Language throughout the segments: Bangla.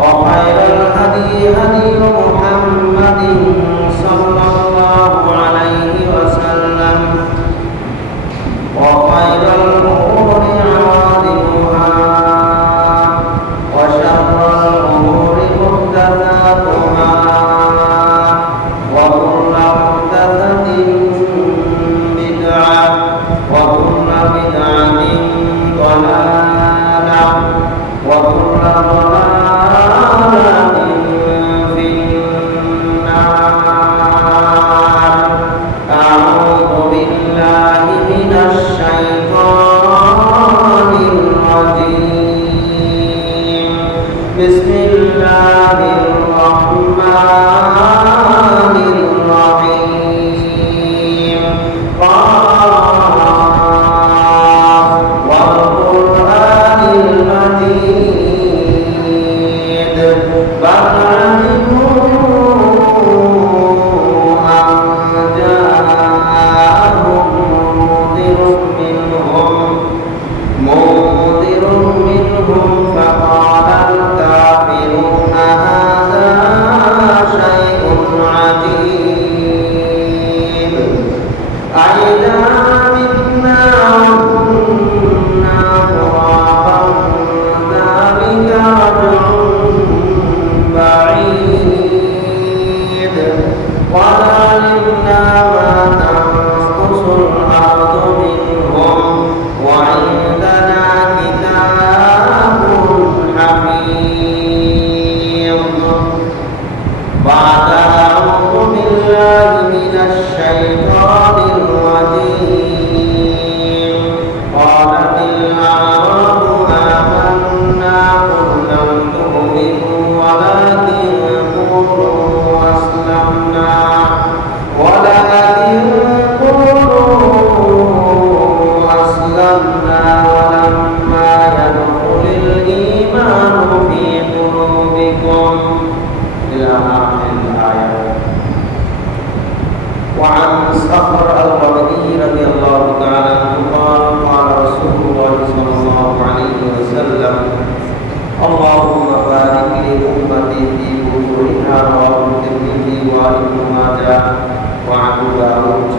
وخير الهدي هدي محمد صلى الله عليه وسلم وخير الأمور عوادمها وشر الأمور محدثاتها وكل محدثة بدعة وكل بدعة ضلالة وكل ضلالة في النار. أعوذ بالله من الشيطان الرجيم. بسم الله الرحمن الرحيم. والقرآن المجيد بل عجبوا أن جاءهم منذر منهم فقال الكافرون هذا شيء عجيب أإذا متنا وكنا ترابا ذلك رجع بعيد وعلمنا ما تنقص الأرض منهم وعندنا كتاب حفيظ. بعد أعوذ بالله من الشيطان الرجيم. قالت الأعراب آمنا قل لم تؤمنوا ولكن قولوا أسلمنا ولما يدخل الإيمان في قلوبكم إلى آخر الآية. وعن صخر الرملي رضي الله تعالى عنه قال قال رسول الله صلى الله عليه وسلم اللهم بارك لأمتي في بطونها رواه الترمذي وابن ماجه وعن داود.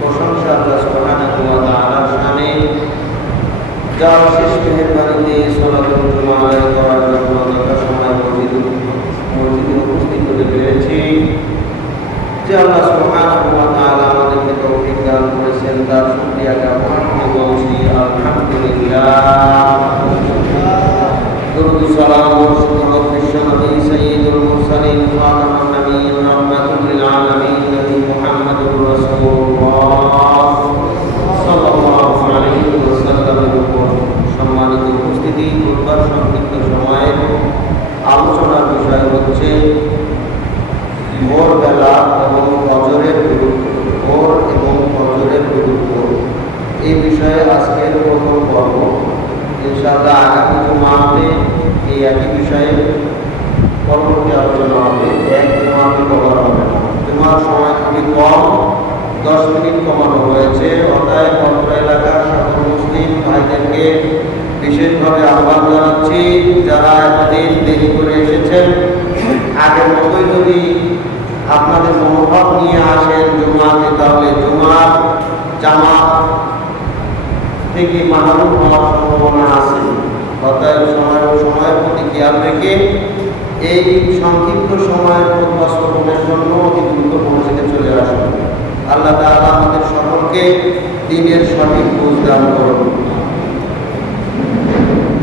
প্রশংসা আল্লাহ সুবহানাহু ওয়া তাআলার শানে, যার শেষ মেহেরবানিতে সালাতুল জুমা আদায় করার জন্য আমরা সময় মসজিদে উপস্থিত হতে পেরেছি। যে আল্লাহ সুবহানাহু ওয়া তাআলা আমাদেরকে তৌফিক দান করেছেন তার শুকরিয়া জ্ঞাপন করছি আলহামদুলিল্লাহ। দুরূদ সালাম ও শুকর বিশ্বনবী সাইয়্যিদুল মুরসালিন খাতামুন নবিয়্যিন রাহমাতুল লিল আলামিন নবী মুহাম্মদুর রাসূলুল্লাহ সাল্লাল্লাহু আলাইহি ওয়াসাল্লামের উপর। সম্মানিত উপস্থিতি, পূর্বার সংক্ষিপ্ত সময়ে আলোচনার বিষয় হচ্ছে ভোরবেলা এবং ফজরের গুরুত্ব। ভোর এবং ফজরের গুরুত্ব এই বিষয়ে আজকের প্রথম পর্ব। ইনশাআল্লাহ আগামী জুমাতে এই একই বিষয়ে পরবর্তী আলোচনা হবে। এক জুমাতে কভার হবে না, জুমার সময় খুবই কম, 10 মিনিট কমানো হয়েছে। অতএব অত্র এলাকার সকল মুসলিম ভাইদেরকে বিশেষভাবে আহ্বান জানাচ্ছি, যারা এতদিন দেরি করে এসেছেন, আগের মতোই যদি আপনাদের মনোভাব নিয়ে আসেন জুমাতে, তাহলে জুমার জামাত থেকে মাহরুম হওয়ার সম্ভাবনা আছে। অতএব সময়ের প্রতি খেয়াল রেখে এই সংক্ষিপ্ত সময়ের খুতবা শ্রবণের জন্য অতি দ্রুত মসজিদে চলে আসুন। আল্লাহ তাআলা আমাদের সকলকে দ্বীনের সঠিক বুঝ দান করুন।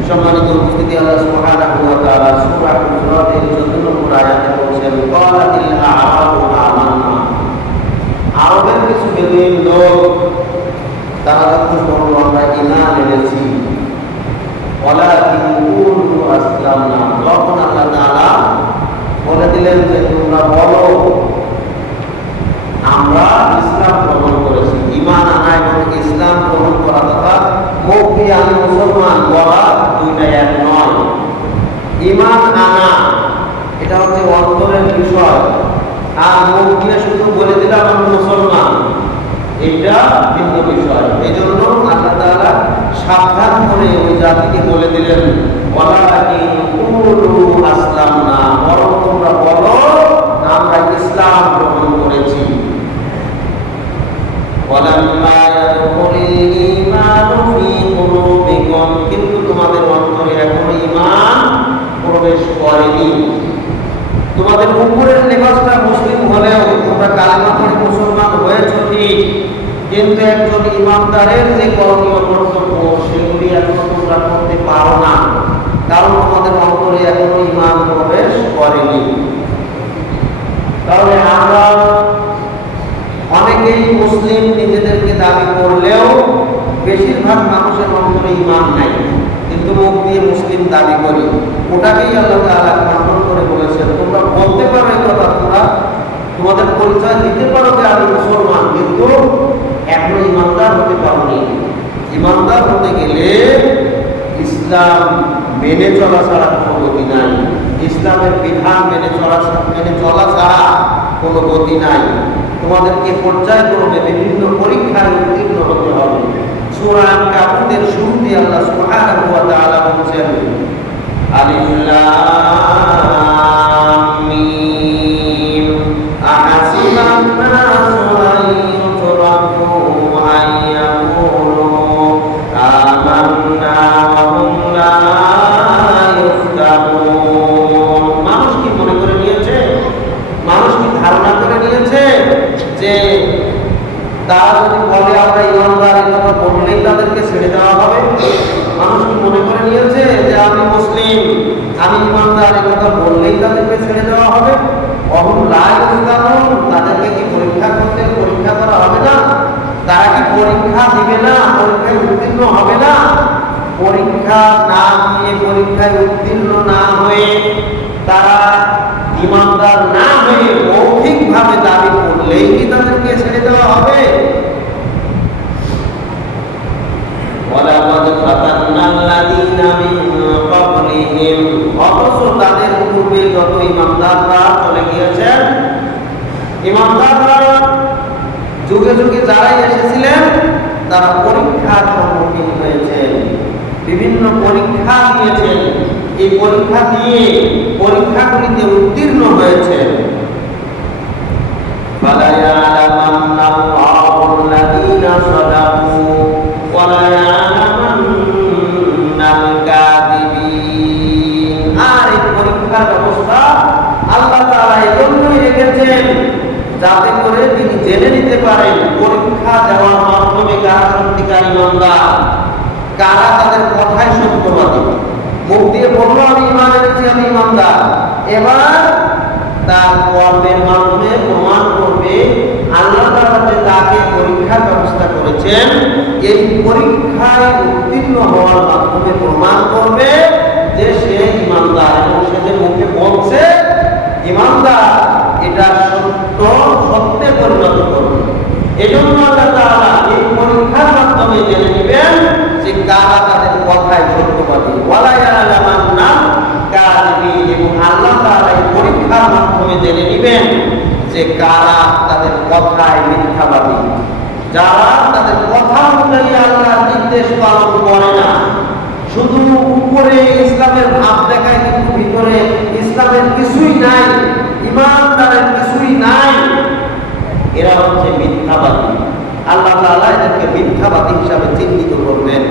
সম্মানিত উপস্থিতি, আল্লাহ সুবহানাহু ওয়া তাআলা সূরা হুজুরাতের 14 নম্বর আয়াতে বলেছেন ক্বালাতিল আ'রাবু আমান্না। আরবের কিছু বেদুইন লোক তারা যখন বলল আমরা ঈমান এনেছি, ওয়ালাকিন কুলু আসলামনা, তখন আল্লাহ তাআলা বলে দিলেন যে তোমরা বলো আমরা ইসলাম গ্রহণ করেছি। ঈমান আনা এবং ইসলাম গ্রহণ করা তথা মুখ দিয়ে আমি মুসলমান বলা দুইটা এক নয়। ঈমান আনা এটা হচ্ছে অন্তরের বিষয়, আর মুখ দিয়ে শুধু বলে দিলাম আমি মুসলমান, এটা ভিন্ন বিষয়। এই জন্য আল্লাহ তাআলা সাবধান করে ওই জাতিকে বলে দিলেন ওয়ালাকিন কুলু আসলামনা, প্রবেশ করেনি। তোমাদের উপরের লেবাসটা মুসলিম হলেও তোমরা কালেমা পড়ে মুসলমান হয়েছো ঠিক, কিন্তু একজন ইমানদারের যে করণীয় কর্তব্য সেগুলি এখনো তোমরা করতে পারো না, কারণ তোমাদের অন্তরে এখনো ঈমান প্রবেশ করেনি। তাহলে আমরা অনেকেই মুসলিম নিজেদেরকে দাবি করলেও বেশিরভাগ মানুষের অন্তরে ঈমান নাই, কিন্তু মুখ দিয়ে মুসলিম দাবি করি। ওটাকেই আল্লাহ তাআলা খণ্ডন করে বলেছেন, তোমরা বলতে পারো এই কথা, তোমরা তোমাদের পরিচয় দিতে পারো যে আমি মুসলমান, কিন্তু এখনো ইমানদার হতে পারোনি। ইমানদার হতে গেলে ইসলাম মেনে চলা ছাড়া কোনো গতি নাই, ইসলামের বিধান মেনে চলা ছাড়া কোনো গতি নাই। তোমাদেরকে পর্যায়ক্রমে বিভিন্ন পরীক্ষায় উত্তীর্ণ হতে হবে। সূরা আনকাবুতের শুরুতে আল্লাহ সুবহানাহু ওয়া তাআলা বলেছেন, আলিফ লাম মিম আহাসিবান নাসু আন ইউতরাকু আন ইয়াকুলু আমান্না ওয়া হুম লা ইফতানুন। মানুষ কি মনে করে নিয়েছে, মানুষ কি ধারণা করে নিয়েছে যে তারা যদি বলে আমরা ইমানদার, এই কথা বললেই তাদেরকে ছেড়ে দেওয়া হবে? মানুষ কি মনে করে নিয়েছে যে আমি মুসলিম, আমি ইমানদার, এই কথা বললেই তাদেরকে ছেড়ে দেওয়া হবে? অহুম লা ইফতানুন, তাদেরকে কি পরীক্ষা করা হবে না? তারা কি পরীক্ষা দিবে না? পরীক্ষায় উত্তীর্ণ হবে না? পরীক্ষা না দিয়ে, পরীক্ষায় উত্তীর্ণ না হয়ে, তারা ইমানদার না হয়ে মৌখিকভাবে দাবি করলেই কি তাদেরকে ছেড়ে দেওয়া হবে? ওয়ালাকাদ ফাতান্নাল্লাযীনা মিন ক্বাবলিহিম, অথচ তাদের পূর্বে যত ইমানদাররা চলে গিয়েছেন, ইমানদাররা যুগে যুগে যারাই এসেছিলেন তারা পরীক্ষার সম্মুখীন হয়েছেন, বিভিন্ন পরীক্ষা দিয়েছেন। এই পরীক্ষা দিয়ে পরীক্ষাগুলিতে উত্তীর্ণ হয়েছেন। ফালা ইয়ালামান্নাল্লাযীনা সাদাকু ওয়া লা ইয়ালামান্নাল কাযিবিন। আর এই পরীক্ষার ব্যবস্থা আল্লাহ তাআলা এজন্যই রেখেছেন যাতে করে তিনি জেনে নিতে পারেন পরীক্ষা দেওয়ার মাধ্যমে কারা সত্যিকার ইমানদার, কারা তাদের কথায় সত্যবাদী। মুখ দিয়ে বললো আমি ঈমান এনেছি, আমি ইমানদার, এবার তার কর্মের মাধ্যমে প্রমাণ করবে আল্লাহ তাআলা যে তাকে পরীক্ষার ব্যবস্থা করেছেন, এই পরীক্ষায় উত্তীর্ণ হওয়ার মাধ্যমে প্রমাণ করবে যে সে ইমানদার, এবং সে যে মুখে বলছে ইমানদার এটা সত্যে পরিণত করবে। এজন্য আল্লাহ তাআলা এই পরীক্ষার মাধ্যমে জেনে নেবেন যে কারা তাদের কথায় সত্যবাদী। ওয়ালা ইয়ালামান্নাল কাযিবিন, এবং আল্লাহ তাআলা এই পরীক্ষার মাধ্যমে জেনে নেবেন যে কারা তাদের কথায় মিথ্যাবাদী, যারা তাদের কথা অনুযায়ী আল্লাহর নির্দেশ পালন করে না, শুধু উপরে ইসলামের ভাব দেখায় কিন্তু ভিতরে ইসলামের কিছুই নাই, ইমানদারের কিছুই নাই, এরা হচ্ছে মিথ্যাবাদী। আল্লাহ তাআলা এদেরকে মিথ্যাবাদী হিসাবে চিহ্নিত করবেন।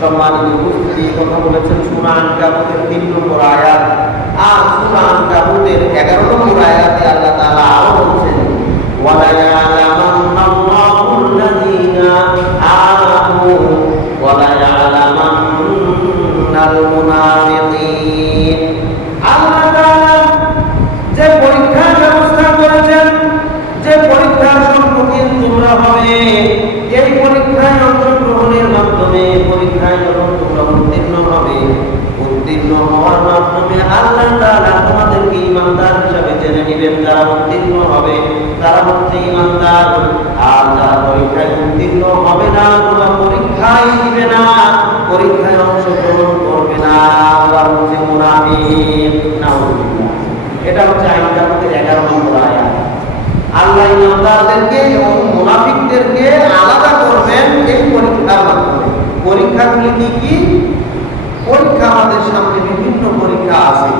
সম্মানিত উপস্থিতি, কথা বলেছেন সূরা আনকাবুতের 3 নম্বর আয়াত, আর সূরা আনকাবুতের 11 নম্বর আয়াতে আল্লাহ তাআলা আরো বলছেন, ওয়ালা ইয়ালামান্নাল্লাহুল্লাযীনা আমানু ওয়ালা ইয়ালামান্নাল মুনাফিকিন। আল্লাহ তাআলা যে পরীক্ষার ব্যবস্থা করেছেন, যে পরীক্ষার সম্মুখীন তোমরা হবে, এই পরীক্ষায় অংশগ্রহণের মাধ্যমে, পরীক্ষায় যখন তোমরা উত্তীর্ণ হবে, উত্তীর্ণ হওয়ার মাধ্যমে আল্লাহ তাআলা তোমাদেরকে ঈমানদার হিসাবে জেনে নেবেন। যারা উত্তীর্ণ হবে তারা হচ্ছে ঈমানদার, আর যারা পরীক্ষায় উত্তীর্ণ হবে না, তোমরা পরীক্ষায় দিবে না, পরীক্ষায় অংশগ্রহণ করবে না, ওরা হচ্ছে মুনাফিক। নাউযুবিল্লাহ। এটা হচ্ছে আনকাবুতের 11 নম্বর আয়াত। আল্লাহ ইমানদারদেরকে এবং মুনাফিকদেরকে আলাদা করবেন এই পরীক্ষার মাধ্যমে। পরীক্ষাগুলি কি কি? পরীক্ষা আমাদের সামনে বিভিন্ন পরীক্ষা আছে।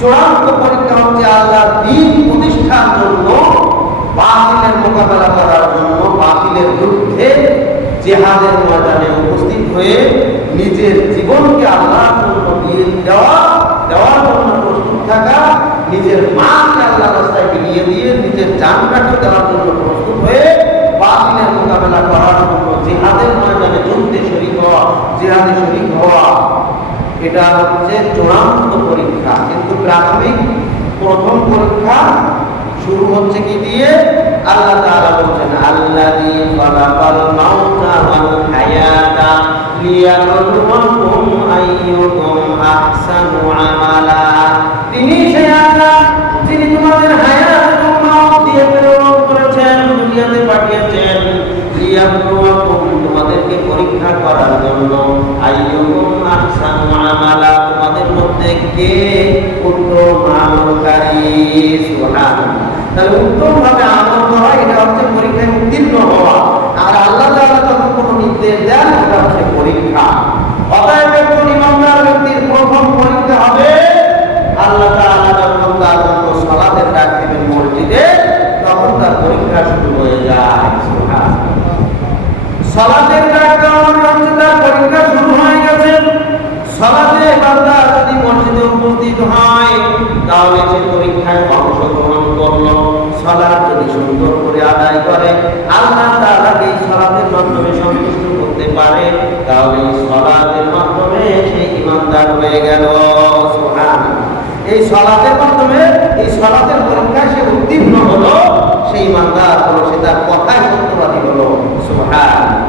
চূড়ান্ত পরীক্ষা হচ্ছে আল্লাহর দ্বীন প্রতিষ্ঠার জন্য, বাতিলের মোকাবেলা করার জন্য, বাতিলের বিরুদ্ধে জিহাদের ময়দানে উপস্থিত হয়ে নিজের জীবনকে আল্লাহর জন্য দেওয়ার জন্য প্রস্তুত থাকা, নিজের মাকে আল্লাহর রাস্তায় বিলিয়ে দিয়ে নিজের জানটাকে দেওয়ার জন্য প্রস্তুত হয়ে বাতিলের মোকাবেলা করার জন্য জিহাদের ময়দানে যুদ্ধে শরীক হওয়া, জিহাদে শরীক হওয়া, এটা হচ্ছে চূড়ান্ত পরীক্ষা। কিন্তু প্রাথমিক প্রথম পরীক্ষা শুরু হচ্ছে কি দিয়ে? আল্লাহ তাআলা বলেন, আল্লাযী খালাকাল মাউতা ওয়াল হায়াতা লিয়াবলুয়াকুম আইয়ুকুম আহসানু আমালা। তিনি সেই আল্লাহ যিনি তোমাদের হায়াত এবং মাউত দিয়ে প্রেরণ করেছেন, দুনিয়াতে পাঠিয়েছেন, লিয়াবলুয়াকুম তোমাদেরকে পরীক্ষা করার জন্য, আইয়ুকুম আহসানু আমালা তোমাদের মধ্যে কে উত্তম আমলকারী। সুবহানাল্লাহ। তাহলে উত্তম ভাবে আমল করা এটা হচ্ছে পরীক্ষায় উত্তীর্ণ হওয়া। আর আল্লাহ তাআলা যখন কোনো নির্দেশ দেন এটা হচ্ছে পরীক্ষা। অতএব একজন ইমানদার ব্যক্তির প্রথম পরীক্ষা হবে আল্লাহ তাআলা যখন তার জন্য সালাতের ডাক দিবেন মসজিদে, তখন তার পরীক্ষা শুরু হয়ে যায়। সুবহানাল্লাহ। সালাতের ডাক দেওয়া মানে তার পরীক্ষা শুরু হয়ে গেছে। সালাতে বান্দা যদি মসজিদে উপস্থিত হয় তাহলে সে পরীক্ষায় অংশগ্রহণ করলো। সালাত যদি সুন্দর করে আদায় করে, আল্লাহ তাআলাকে এই সালাতের মাধ্যমে সন্তুষ্ট করতে পারে, তাহলে এই সালাতের মাধ্যমে সে ঈমানদার হয়ে গেল। সুবহানাল্লাহ। এই সালাতের মাধ্যমে এই সালাতের পরীক্ষায় সে উত্তীর্ণ হলো, সেই ঈমানদার হলো, সে তার কথায় সত্যবাদী হলো। সুবহানাল্লাহ।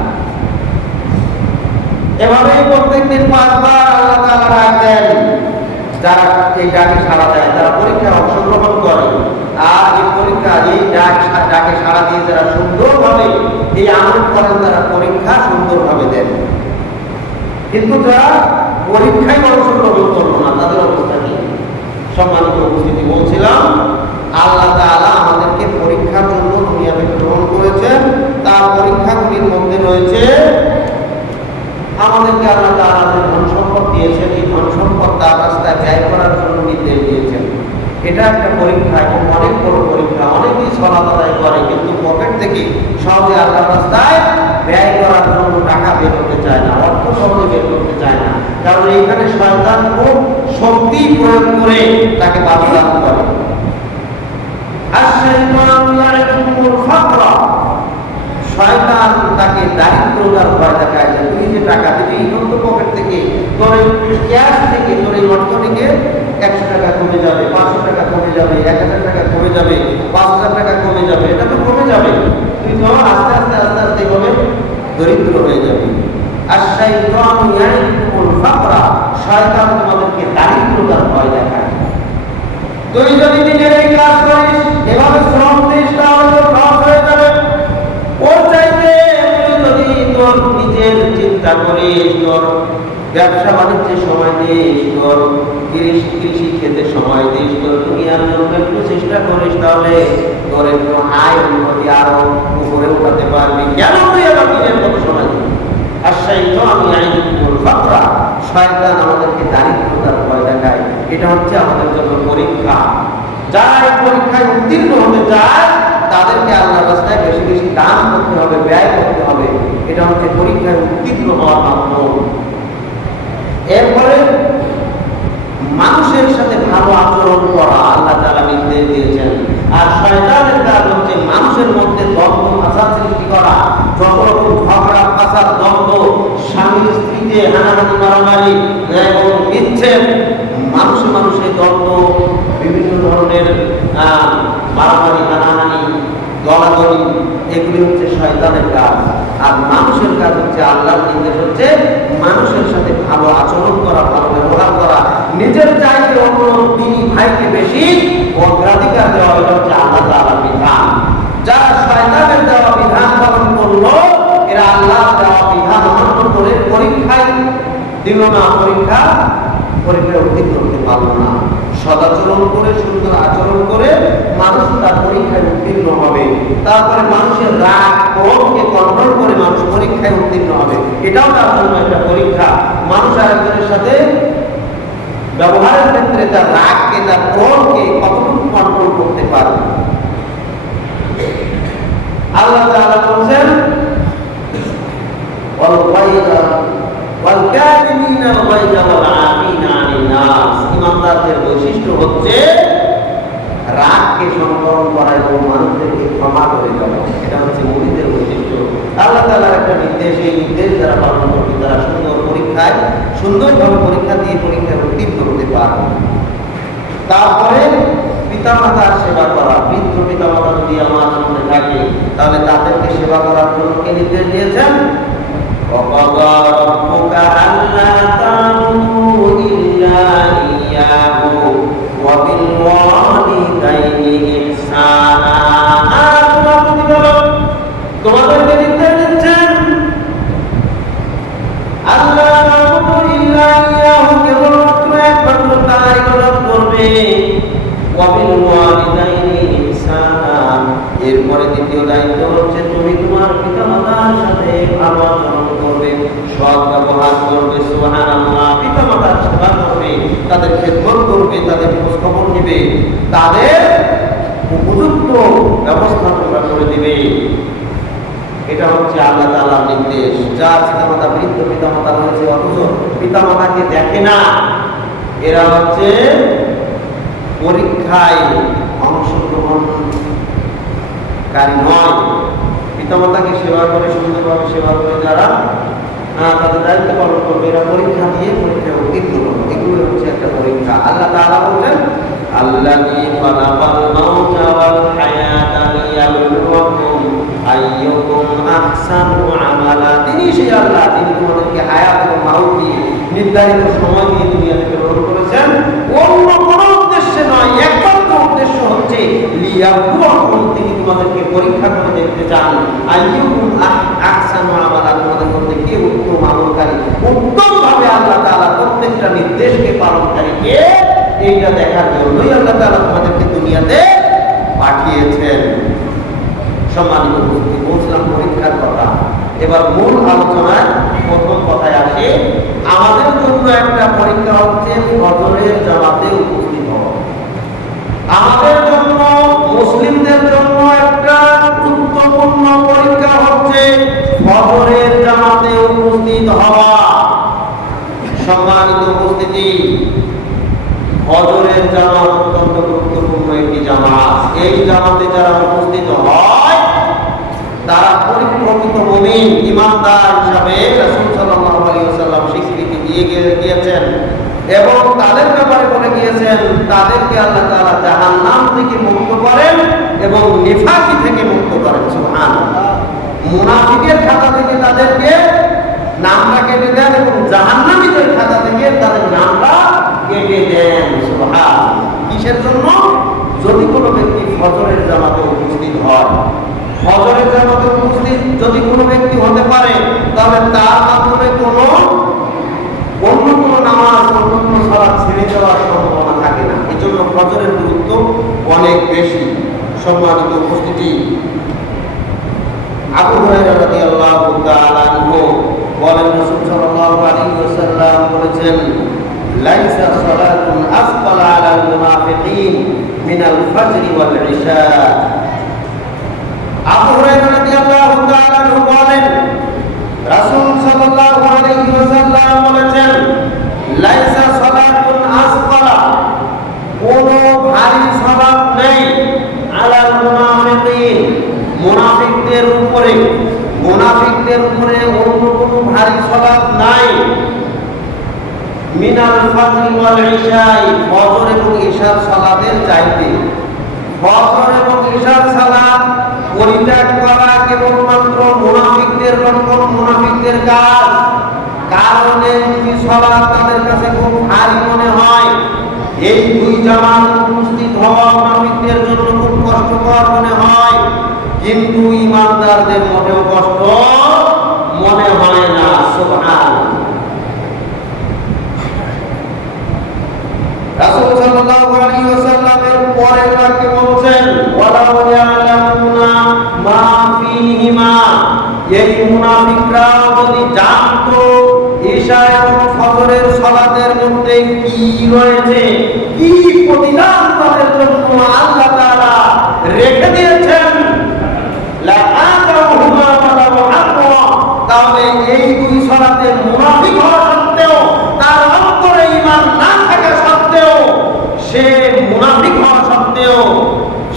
এভাবেই প্রত্যেকদিন 5 বার আল্লাহ তাআলা ডাক দেন। যারা এই ডাকে সাড়া দেয়, যারা পরীক্ষায় অংশগ্রহণ করে, আর এই পরীক্ষা এই ডাকে সাড়া দিয়ে যারা সুন্দরভাবে এই আমল করেন, তারা পরীক্ষা সুন্দরভাবে দেন। কিন্তু যারা পরীক্ষায় অংশগ্রহণ করলো না, তাদের অবস্থা কি? সম্মানিত উপস্থিতি, বলছিলাম আল্লাহ তাআলা আমাদেরকে পরীক্ষার জন্য দুনিয়াতে প্রেরণ করেছেন। তার পরীক্ষাগুলির মধ্যে রয়েছে আমাদেরকে আল্লাহ তাআলা যে ধন সম্পদ দিয়েছেন, এই ধন সম্পদ তার রাস্তায় ব্যয় করার জন্য নির্দেশ দিয়েছেন। এটা একটা পরীক্ষা এবং অনেক বড় পরীক্ষা। অনেকেই সালাত আদায় করে কিন্তু পকেট থেকে সহজে আল্লাহর রাস্তায় ব্যয় করার জন্য টাকা বের করতে চায় না, অর্থ সহজে বের করতে চায় না, কারণ এইখানে শয়তান খুব শক্তি প্রয়োগ করে তাকে বাধা করে। আশ-শাইতানু ইয়া'iদুকুমুল ফাকরা, শয়তান তাকে দারিদ্রতার ভয় দেখায় যে তুই যে টাকা দিবি অন্য পকেট থেকে, তোর ক্যাশ থেকে, তোর এই অর্থ থেকে 100 টাকা কমে যাবে, 500 টাকা কমে যাবে, 1000 টাকা কমে যাবে, 5000 টাকা কমে যাবে, এটা তো কমে যাবে, তুই তো আস্তে আস্তে আস্তে আস্তে হবে দরিদ্র হয়ে যাবে। আশ-শাইতানু ইয়া'iদুকুমুল ফাকরা, শয়তান তোমাদেরকে দারিদ্রতার ভয় দেখায়। তুই যদি নিজের এই কাজ করিস, এভাবে শ্রম দিস, তাহলে তোর লস হয়ে যাবে। ওর চাইতে তুই যদি তোর নিজের চিন্তা করিস, তোর ব্যবসা বাণিজ্যে সময় দিস, তোর কৃষি ক্ষেতে সময় দিস, তোর দুনিয়ার জন্য একটু চেষ্টা করিস, তাহলে তোর একটু আয় উন্নতি আরো উপরে উঠাতে পারবি। কেন তুই আবার নিজের মতো সময় দিবি? আশ-শাইতানু ইয়া'iদুকুমুল ফাকরা, শয়তান আমাদেরকে দারিদ্রতার ভয় দেখায়। এটা হচ্ছে আমাদের জন্য পরীক্ষা। যারা এই পরীক্ষায় উত্তীর্ণ হতে চায় তাদেরকে আল্লাহর রাস্তায় বেশি বেশি দান করতে হবে, ব্যয় করতে হবে। এটা হচ্ছে পরীক্ষায় উত্তীর্ণ হওয়ার মাধ্যম। এরপরে মানুষের সাথে ভালো আচরণ করা আল্লাহ তাআলা নির্দেশ দিয়েছেন। আর শয়তানের কাজ হচ্ছে মানুষের মধ্যে দ্বন্দ্ব ফাসাদ সৃষ্টি করা, যত রকম ঝগড়া ফাসাদ দ্বন্দ্ব, স্বামী স্ত্রীতে হানাহানি মারামারি এবং বিচ্ছেদ, মানুষের দ্বন্দ্ব, বিভিন্ন ধরনের মারামারি হানাহানি গলাগলি, এগুলি হচ্ছে শয়তানের কাজ। আর মানুষের কাজ হচ্ছে, আল্লাহর নির্দেশ হচ্ছে মানুষের সাথে ভালো আচরণ করা, ভালো ব্যবহার করা, নিজের চাইতে অন্য দিনী ভাইকে বেশি অগ্রাধিকার দেওয়া। এটা হচ্ছে আল্লাহ তাআলার বিধান। যারা শয়তানের দেওয়া বিধান পালন করলো, এরা আল্লাহর দেওয়া বিধান অমান্য করে পরীক্ষায় দিল না, পরীক্ষায় উত্তীর্ণ হতে পারলো না। সদাচরণ করে, সুন্দর আচরণ করে মানুষ তার পরীক্ষায় উত্তীর্ণ হবে। তারপরে মানুষের রাগ ক্রোধকে কন্ট্রোল করে মানুষ পরীক্ষায় উত্তীর্ণ হবে। এটাও তার জন্য একটা পরীক্ষা। মানুষ আরেকজনের সাথে ব্যবহারের ক্ষেত্রে তার রাগকে, তার ক্রোধকে কতটুকু কন্ট্রোল করতে পারবে। আল্লাহ তাআলা বলেন, ওয়াল কাযিমিনা আল গায়যা ওয়াল আফিনা আনিন ইমানদারদের বৈশিষ্ট্য হচ্ছে রাগকে সংবরণ করা এবং মানুষদেরকে ক্ষমা করে দেওয়া। এটা হচ্ছে মুমিনদের বৈশিষ্ট্য। আল্লাহ তাআলার একটা নির্দেশ, এই নির্দেশ যারা পালন করবে তারা সুন্দরভাবে পরীক্ষা দিয়ে পরীক্ষায় উত্তীর্ণ হতে পারবে। তারপরে পিতামাতার সেবা করা। বৃদ্ধ পিতামাতা যদি আমার সামনে থাকে তাহলে তাদেরকে সেবা করার জন্য কে নির্দেশ দিয়েছেন? وَقَضَى رَبُّكَ أَلَّا تَعْبُدُوا إِلَّا إِيَّاهُ وَبِالْوَالِدَيْنِ إِحْسَانًا। তোমাদেরকে নির্দেশ দিচ্ছেন আল্লাহ তা'বুদু ইল্লা ইয়াহু, কেবলমাত্র একমাত্র তাঁর ইবাদত করবে। ওয়াবিলওয়ালিদাইনি ইহসানা, এরপরে দ্বিতীয় দায়িত্ব হচ্ছে তুমি তোমার পিতামাতার সাথে ভালো আচরণ করবে, সৎ ব্যবহার করবে। সুবহানাল্লাহ। পিতামাতার সেবা করবে, তাদের খেদমত করবে, তাদের খোঁজ খবর নেবে, তাদের উপযুক্ত ব্যবস্থা তোমরা করে দিবে। এটা হচ্ছে আল্লাহ তাআলার নির্দেশ। যার পিতামাতা বৃদ্ধ পিতামাতা রয়েছে অথচ পিতামাতাকে দেখে না, এরা হচ্ছে পরীক্ষায় অংশগ্রহণকারী নয়। পিতামাতাকে সেবা করে, সুন্দরভাবে সেবা করে যারা তাদের দায়িত্ব পালন করবে, এরা পরীক্ষা দিয়ে পরীক্ষায় উত্তীর্ণ হবে। এগুলো হচ্ছে একটা পরীক্ষা। আল্লাহ তাআলা বলেন আল্লাযী খালাকাল মাউতা ওয়াল হায়াতা লিয়াবলুয়াকুম আইয়ুকুম আহসানু আমালা। তিনি সেই আল্লাহ, যিনি তোমাদেরকে হায়াত এবং মাউত দিয়ে নির্ধারিত সময় দিয়ে দুনিয়া থেকে প্রেরণ করেছেন। অন্য কোনো উদ্দেশ্যে নয়, একমাত্র উদ্দেশ্য হচ্ছে লিয়াবলুয়াকুম, তিনি তোমাদেরকে পরীক্ষা করে দেখতে চান। আইয়ুকুম আহসানু আমালা, তোমাদের মধ্যে কে উত্তম আমলকারী, উত্তমভাবে আল্লাহ তাআলা প্রত্যেকটা নির্দেশকে পালনকারী কে, এইটা দেখার জন্যই আল্লাহ তাআলা তোমাদেরকে দুনিয়াতে পাঠিয়েছেন। সম্মানিত উপস্থিতি, বলছিলাম পরীক্ষার কথা। এবার মূল আলোচনায় প্রথম কথায় আসে, আমাদের জন্য একটা পরীক্ষা হচ্ছে ফজরের জামাতে উপস্থিত হওয়া। আমাদের জন্য, মুসলিমদের জন্য একটা গুরুত্বপূর্ণ পরীক্ষা হচ্ছে ফজরের জামাতে উপস্থিত হওয়া। সম্মানিত উপস্থিতি, ফজরের জামাত অত্যন্ত গুরুত্বপূর্ণ একটি জামাত। এই জামাতে যারা উপস্থিত হয় তারা পরিপ্রকৃত মুমিন, ঈমানদার হিসাবে রাসূল সাল্লাল্লাহু আলাইহি ওয়াসাল্লাম স্বীকৃতি দিয়ে গিয়েছেন এবং তাদের ব্যাপারে বলে গিয়েছেন তাদেরকে আল্লাহ তাআলা জাহান্নাম থেকে মুক্ত করেন এবং নিফাকি থেকে মুক্ত করেন। সুবহানাল্লাহ। মুনাফিকের খাতা থেকে তাদেরকে নামটা কেটে দেন এবং জাহান্নামীদের খাতা থেকে তাদের নামটা কেটে দেন। সুবহানাল্লাহ। কিসের জন্য? যদি কোনো ব্যক্তি ফজরের জামাতে উপস্থিত হয়, ফজরের জামাতে উপস্থিত যদি কোনো ব্যক্তি হতে পারে তাহলে তার মাধ্যমে অন্য কোনো নামাজ, অন্য কোনো সালাত ছেড়ে যাওয়ার সম্ভাবনা থাকে না। এই জন্য ফজরের গুরুত্ব অনেক বেশি। সম্মানিত উপস্থিতি, আবু হুরায়রা রাদিয়াল্লাহু তাআলা আনহু বলেন রাসূল সাল্লাল্লাহু আলাইহি ওয়াসাল্লাম বলেছেন লাইসা সালাতুন আসকালা আলাল মুনাফিকিন মিনাল ফাজরি ওয়াল ইশা। আবু হুরায়রা রাদিয়াল্লাহু তাআলা আনহু বলেন রাসূল সাল্লাল্লাহু আলাইহি ওয়াসাল্লাম বলেছেন লাইসা সালাতুন আসকালা, কোন ভারী সালাত নেই আলাল মুনাফিকিন, মুনাফিকদের উপরে অন্য কোনো ভারী সালাত নাই। মিনাল ফাজরি ওয়াল ইশাই, ফজর এবং ইশার সালাতের চাইতে। ফজর এবং ইশার সালাত পরিত্যাগ করা কেবলমাত্র মুনাফিকদের কাজ। কারণ এই দুই সালাত তাদের কাছে খুব ভারী মনে হয়। এই দুই জামাত উপস্থিত হওয়া মুনাফিকদের জন্য খুব কষ্টকর মনে হয়, কিন্তু ঈমানদারদের মোটেও কষ্ট মনে হয় না। সুবহানাল্লাহ। রাসূল সাল্লাল্লাহু আলাইহি ওয়াসাল্লামের পরের বাক্যে বলছেন ওয়ালাউ ইয়ালামুনা মা ফীহিমা, এই মুনাফিকরা যদি জানতো ঈশা এবং ফজরের সালাতের মধ্যে কি রয়েছে, কি প্রতিদান তাদের জন্য আল্লাহ তাআলা রেখে দিয়েছেন, লা আতাউহুমা ওয়ালাউ হাক্কা, তাহলে এই দুই সালাতে মুনাফিক হওয়া সত্ত্বেও, তার অন্তরে ঈমান না থাকা সত্ত্বেও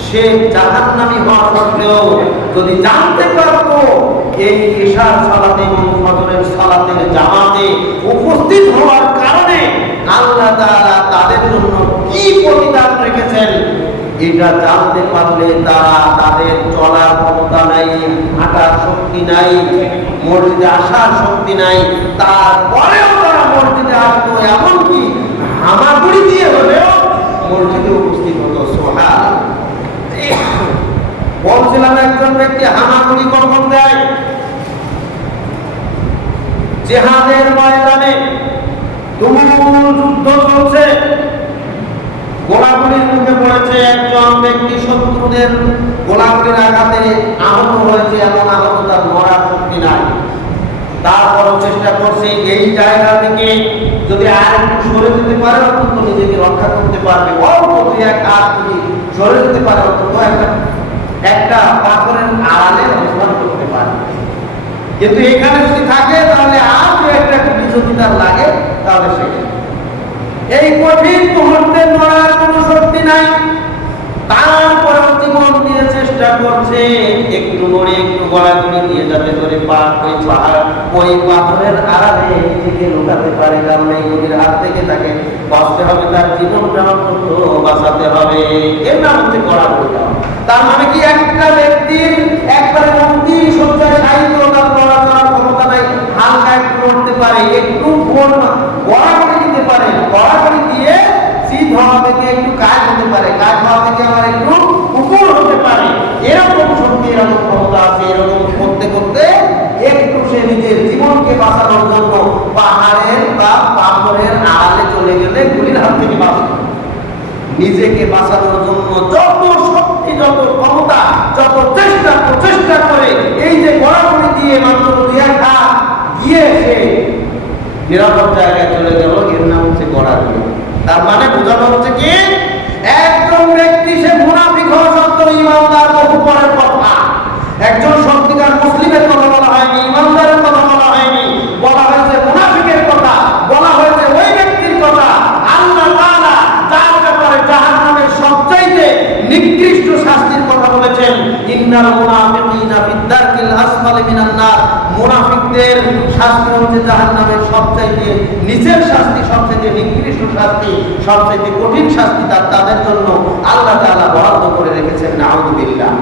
সে জাহান্নামী হওয়া সত্ত্বেও যদি জানতে পারতো এই ইশার সালাতে এবং ফজরের সালাতের জামাতে উপস্থিত হওয়ার কারণে আল্লাহ তাআলা তাদের জন্য কি প্রতিদান রেখেছেন, এটা জানতে পারলে তারা তাদের চলার ক্ষমতা নাই, হাঁটার শক্তি নাই, মসজিদে আসার শক্তি নাই, তারপরেও তারা মসজিদে আসতো, এমনকি হামাগুড়ি দিয়ে হলেও মসজিদে উপস্থিত হতো। সুবহানাল্লাহ। বলছিলাম একজন ব্যক্তি হামাগুড়ি কখন দেয়? জিহাদের ময়দানে তুমুল যুদ্ধ চলছে, গোলাগুলির মুখে পড়েছে, একজন ব্যক্তি শত্রুদের গোলাগুলির আঘাতে আহত হয়েছে, এমন আহত তার মরার শক্তি নাই, তারপরও চেষ্টা করছে এই জায়গা থেকে যদি আর একটু সরে যেতে পারে অন্তত নিজেকে রক্ষা করতে পারবে, অল্প দুই এক হাত যদি সরে যেতে পারে অন্তত একটা পাথরের আড়ালে অবস্থান করতে পারে। কিন্তু এখানে যদি থাকে তাহলে আর দু একটা যদি তার লাগে তাহলে সেটা এই কঠিন মুহূর্তে মরার কোনো শক্তি নাই, তারপরেও জীবন দিয়ে চেষ্টা করছে একটু নড়ে একটু গড়াগড়ি দিয়ে যাতে করে ওই পাথরের আড়ালে নিজেকে লুকাতে পারে, কারণ এই নদীর হাত থেকে তাকে বাঁচতে হবে, তার জীবনটা অন্তত বাঁচাতে হবে। এর নাম হচ্ছে গড়াগড়ি দেওয়া। তার মানে কি একটা ব্যক্তির একবারে অন্তিম শয্যায় সাহিত্য তার পড়াশোনার ক্ষমতা নাই, হালকা একটু নড়তে পারে, একটু গড়াগড়ি দিতে পারে, গড়াগড়ি দিয়ে শীত হওয়া থেকে একটু কাজ হতে পারে, কাজ হওয়া থেকে আবার একটু উপর হতে পারে, এরকম শক্তি এরকম ক্ষমতা আছে। এরকম করতে করতে একটু সে নিজের জীবনকে বাঁচানোর জন্য পাহাড়ের বা পাথরের আড়ালে চলে গেলে গুলির হাত থেকে বাঁচবে। নিজেকে বাঁচানোর জন্য যত শক্তি, যত ক্ষমতা, যত প্রচেষ্টা করে এই যে গড়াগড়ি দিয়ে মাত্র দুই এক হাত গিয়ে সে নিরাপদ জায়গায় চলে গেল, এর নাম হচ্ছে গড়াগড়ি। তার মানে বোঝানো হচ্ছে কি একজন ব্যক্তি সে মুনাফিক হওয়া সত্ত্বেও ইমানদার, বহু পরের কথা। একজন সত্যিকার মুসলিমের কথা বলা হয়নি, ইমানদারের কথা বলা হয়নি, বলা হয়েছে মুনাফিকের কথা, বলা হয়েছে ওই ব্যক্তির কথা আল্লাহ তাআলা যার ব্যাপারে জাহান্নামের সবচাইতে নিকৃষ্ট শাস্তির কথা বলেছেন। ইন্নাল মুনাফিকিনা ফিদ দারকিল আসফালি মিনান নার, মুনাফিকদের শাস্তি হচ্ছে জাহান্নামের সবচাইতে নিচের শাস্তি, সবচাইতে নিকৃষ্ট শাস্তি, সবচাইতে কঠিন শাস্তি তাদের জন্য আল্লাহ তাআলা বরাদ্দ করে রেখেছেন। নাউযুবিল্লাহ।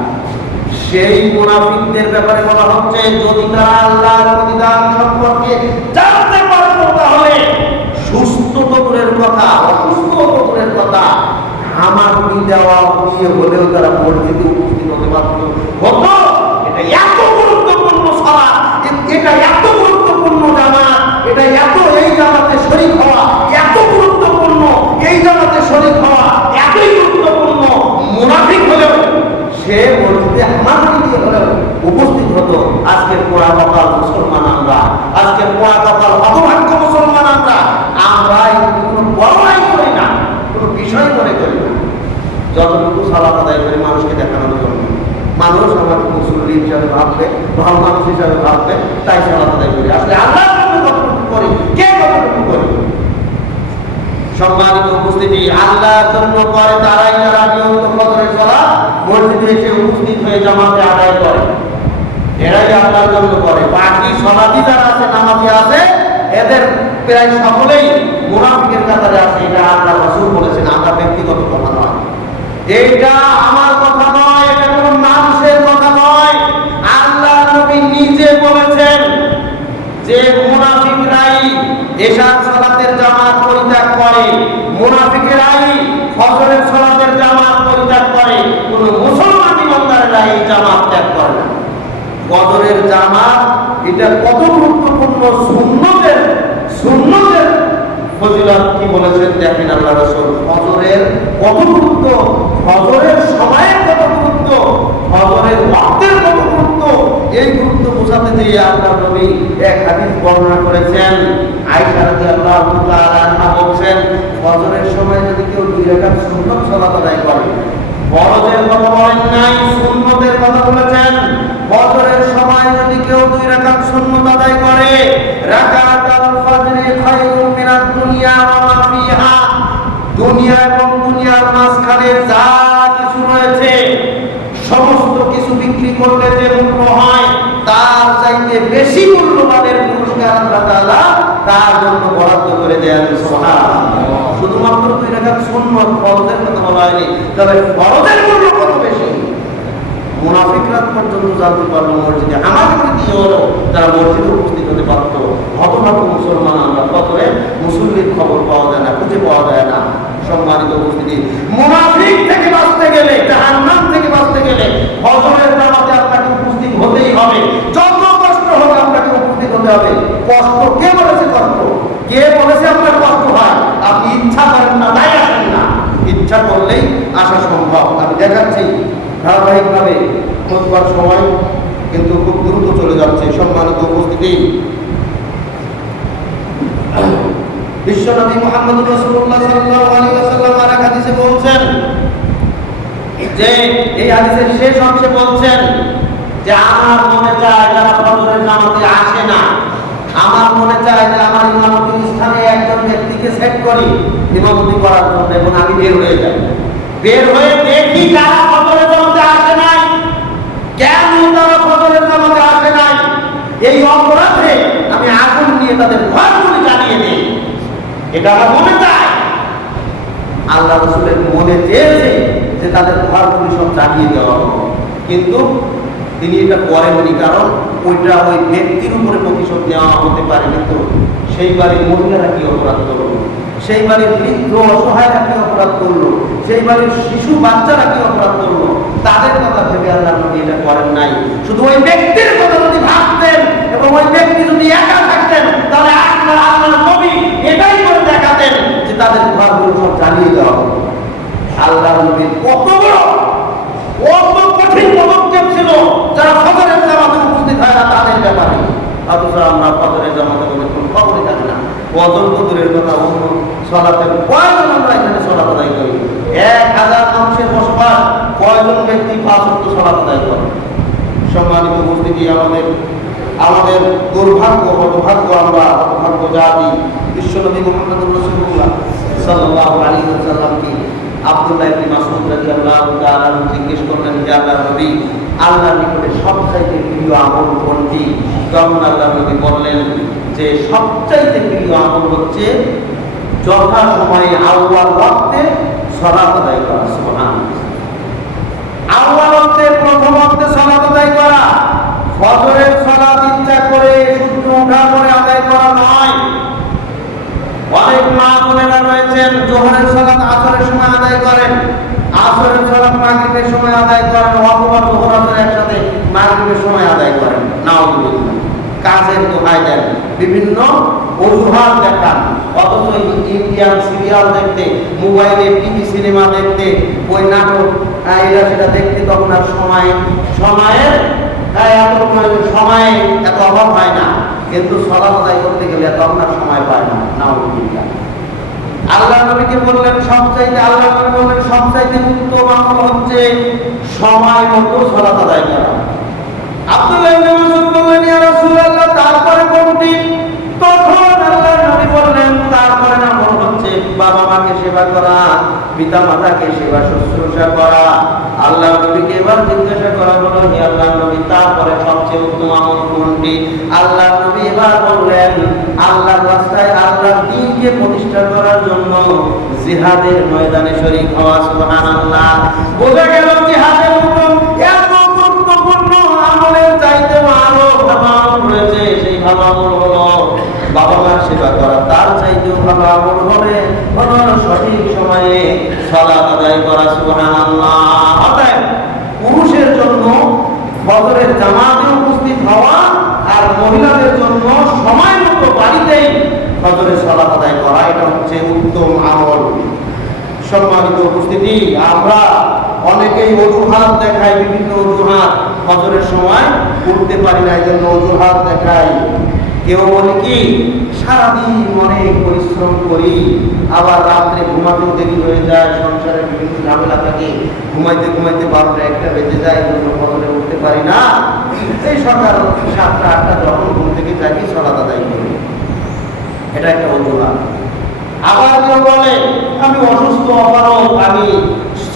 সেই মুনাফিকদের ব্যাপারে বলা হচ্ছে যদি তারা আল্লাহর প্রতিদান সম্পর্কে জানতে পারত তাহলে সুস্থ তো দূরের কথা, অসুস্থ তো দূরের কথা, হামাগুড়ি দেওয়া দিয়ে হলেও তারা মসজিদে উপস্থিত হতে পারত। হতো এটা এত গুরুত্বপূর্ণ সালাত, এটা এত গুরুত্বপূর্ণ জামাত, এটা এত এই জামাতে শরীক হওয়া এত গুরুত্বপূর্ণ, এই জামাতে শরীক হওয়া এতই গুরুত্বপূর্ণ। মুনাফিক হলেও সে মসজিদে হামাগুড়ি দিয়ে হলেও উপস্থিত হতো। আজকের পোড়া কপাল মুসলমান আমরা, আজকের পোড়া কপাল হতভাগ্য মুসলমান আমরা কোনো বড়াই করি না, কোনো বিষয় মনে করি না, যতটুকু সালাত আদায় করি মানুষকে দেখানোর জন্য। মানুষ আমাকে মুসল্লি হিসাবে ভাববে, ভালো মানুষ হিসাবে ভাববে, তাই সালাত আদায় করি। আসলে আল্লাহর জন্য কতটুকু করি, কে কতটুকু করি? সম্মানিত উপস্থিতি, আল্লাহর জন্য করে তারাই যারা নিয়মিত ফজরের সালাত মসজিদে এসে উপস্থিত হয়ে জামাতে আদায় করে, এরাই আল্লাহর জন্য করে। বাকি সালাতি যারা আছে, নামাজি আছে, এদের প্রায় সকলেই মুনাফিকের কাতারে আছে। এটা আল্লাহ রাসূল বলেছেন, আমরা ব্যক্তিগত কথা নয়, এটা আমার কথা নয়, এটা কোনো মানুষের কথা নয়। আল্লাহ নবী নিজে বলেছেন যে মুনাফিকরাই এশার সালাতের জামাত পরিত্যাগ করে, মুনাফিকেরাই ফজরের সালাতের জামাত পরিত্যাগ করে, কোন মুসলমান ইমানদারেরা এই জামাত ত্যাগ করে না। ফজরের জামাত এটা কত গুরুত্বপূর্ণ, সুন্নতের ফজিলত কি বলেছেন দেখেন আল্লাহ রাসূল। ফজরের কত গুরুত্ব, ফজরের সময়ের কত গুরুত্ব, ফজরের ওয়াক্তের কত গুরুত্ব, এই গুরুত্ব বোঝাতে গিয়ে আল্লাহ নবী এক হাদিস বর্ণনা করেছেন। আয়েশা রাদিয়াল্লাহু তাআলা আনহা বলেন, ফজরের সময় যদি কেউ 2 রাকাত সুন্নত সালাত আদায় করে, ফরজের কথা বলেন নাই, সুন্নতের কথা বলেছেন। ফজরের সময় যদি কেউ 2 রাকাত সুন্নত আদায় করে, রাকাতুল ফজরি খায়রুম মিনাদ দুনিয়া ওয়া মা ফিহা, দুনিয়া এবং দুনিয়ার মাঝখানে যা কিছু রয়েছে করলে যে মূল্য হয় তার চাইতে বেশি মূল্যবানের পুরস্কার আল্লাহ তাআলা তার জন্য বরাদ্দ করে দেন। সুবহানাল্লাহ। শুধুমাত্র 2 রাকাত সুন্নাত ফরজের কথা বলা হয়নি, তবে ফরজের মূল্য কত বেশি মুনাফিকরা পর্যন্ত জানতে পারলো মসজিদে আমাদের দিয়ে হলো তারা মসজিদে উপস্থিত হতে পারত। হতভাগ্য মুসলমান আমরা, ফজরে মুসল্লির খবর পাওয়া যায় না, খুঁজে পাওয়া যায় না। সম্মানিত উপস্থিতি, মুনাফিক থেকে বাঁচতে গেলে, জাহান্নাম থেকে বাঁচতে গেলে ফজরের নামাজে আপনাকে উপস্থিত হতেই হবে। যত কষ্ট হোক আপনাকে উপস্থিত হতে হবে। কষ্ট কে বলেছে? কষ্ট কে বলেছে আপনার কষ্ট হয়? আপনি ইচ্ছা করেন না, তাই আসেন না। ইচ্ছা করলেই আসা সম্ভব। আমি দেখাচ্ছি ধারাবাহিকভাবে খুতবার সময় কিন্তু খুব দ্রুত চলে যাচ্ছে। সম্মানিত উপস্থিতি, বিশ্বনবী মুহাম্মদুর রাসূলুল্লাহ সাল্লাল্লাহু আলাইহি ওয়াসাল্লাম আর এক হাদিসে বলছেন যে, এই হাদিসের শেষ অংশে বলছেন যে আমার মনে চায় যারা ফজরের নামাজে আসে না, আমার মনে চায় যে আমার ইমামতির স্থানে একজন ব্যক্তিকে সেট করি ইমামতি করার জন্য, এবং আমি বের হয়ে যাই। বের হয়ে দেখি যারা ফজরের নামাজে আসে নাই, কেন তারা ফজরের নামাজে আসে নাই, এই অপরাধে আমি আগুন নিয়ে তাদের ঘরগুলি জ্বালিয়ে দিই। এটা আমার মনে চায়। আল্লাহ রাসূলের মনে চেয়েছে যে তাদের ঘরগুলি সব জ্বালিয়ে দেওয়া হবে, কিন্তু তিনি এটা করেননি। কারণ ওইটা ওই ব্যক্তির উপরে প্রতিশোধ নেওয়া হতে পারে, কিন্তু সেই বাড়ির মহিলারা কি অপরাধ করলো, সেই বাড়ির বৃদ্ধ অসহায়রা কি অপরাধ করলো, সেই বাড়ির শিশু বাচ্চারা কি অপরাধ করলো, তাদের কথা ভেবে আল্লাহ নবী এটা করেন নাই। শুধু ওই ব্যক্তির কথা যদি ভাবতেন এবং ওই ব্যক্তি যদি একা থাকতেন, তাহলে আল্লাহ নবী এটাই করে দেখাতেন যে তাদের ঘরগুলো সব জ্বালিয়ে দেওয়া হবে। আল্লাহ নবীর কত বড় কত কঠিন পদক্ষেপ ছিল যারা ফজরের জামাতে উপস্থিত হয় না তাদের ব্যাপারে। অথচ আমরা ফজরের জামাতে কোনো খবরই থাকে না। ফজর দূরের কথা, অন্য সালাতের কয়জন আমরা এখানে সালাত আদায় করি? 1000 মানুষের বসবাস, কয়জন ব্যক্তি 5 ওয়াক্ত সালাত আদায় করে? সম্মানিত উপস্থিতি, আমাদের দুর্ভাগ্য, হতভাগ্য, আমরা হতভাগ্য জাতি। বিশ্বনবী মুহাম্মদুর রাসূলুল্লাহ সাল্লাল্লাহু আলাইহি ওয়াসাল্লামকে আব্দুল্লাহ ইবনে মাসউদ রাদিয়াল্লাহু তাআলা জিজ্ঞেস করলেন, হে আল্লাহর নবী, আল্লাহর নিকটে সবচাইতে প্রিয় আমল কোনটি? তখন আল্লাহর নবী বললেন যে সবচাইতে প্রিয় আমল হচ্ছে যথা সময়ে আউয়াল ওয়াক্তে সালাত আদায় করা। সুবহানাল্লাহ। আউয়াল ওয়াক্তে, প্রথম ওয়াক্তে সালাত আদায় করা। ফজরের সালাত ইচ্ছা করে সূর্য ওঠার পরে আদায় করা নয়। অনেক মা বোনেরা রয়েছেন যোহরের সালাত আসরের সময় আদায় করেন, আসরের সালাত মাগরিবের সময় আদায় করেন, অথবা যোহর আসর একসাথে মাগরিবের সময় আদায় করেন। নাউযুবিল্লাহ। কাজের দোহাই দেন, বিভিন্ন অজুহাত দেখান। অথচ ইন্ডিয়ান সিরিয়াল দেখতে, মোবাইলে টিভি সিনেমা দেখতে, ওই নাটক এটা সেটা দেখতে তখন আর সময়ের এত অভাব হয় না, কিন্তু সালাত আদায় করতে গেলে তখন আর সময় পায় না। নাউযুবিল্লাহ। আল্লাহ নবীকে বললেন সবচাইতে উত্তম আমল হচ্ছে সময় মতো সালাত আদায় করা। আব্দুল্লাহ ইবনে মাসউদ বললেন, ইয়া রাসূলুল্লাহ, তারপরে কোনটি? তখন আল্লাহর নবী বললেন, তারপরে আমল হচ্ছে বাবা মাকে সেবা করা, পিতা মাতাকে সেবা শুশ্রূষা করা। আল্লাহ নবীকে এবার জিজ্ঞাসা করা হলো, হে আল্লাহর নবী, তারপরে সবচেয়ে উত্তম আমল কোনটি? আল্লাহ নবী এবার বললেন, আল্লাহর রাস্তায় আল্লাহর দ্বীনকে প্রতিষ্ঠা করার জন্য জিহাদের ময়দানে শরীক হওয়া। সুবহানাল্লাহ। বোঝা গেল জিহাদের হুকুম এত গুরুত্বপূর্ণ, আমলের চাইতে আরো ভালো আমল রয়েছে। সেই ভালো আমল হলো বাবা মার সেবা করা। তার চাইতেও ভালো আমল হবে সঠিক সময়ে সালাত আদায় করা। সুবহানাল্লাহ। অতএব পুরুষের জন্য ফজরের জামাতে উপস্থিত হওয়া, আর মহিলাদের জন্য সময় মতো বাড়িতেই ফজরের সালাত আদায় করা, এটা হচ্ছে উত্তম আমল। সম্মানিত উপস্থিতি, আমরা অনেকেই অজুহাত দেখাই, বিভিন্ন অজুহাত। ফজরের সময় উঠতে পারি না, এই জন্য অজুহাত দেখাই। কেউ বলে কি সারাদিন অনেক পরিশ্রম করি, আবার রাত্রে ঘুমাতেও দেরি হয়ে যায়, সংসারে বিভিন্ন ঝামেলা থাকে, ঘুমাইতে 12টা 1টা বেজে যায়, ফজরে উঠতে পারি না। এই সকাল 7টা 8টা যখন ঘুম থেকে জাগি সালাত আদায় করি, এটা একটা অজুহাত। আবার কেউ বলে আমি অসুস্থ, অপারগ, আমি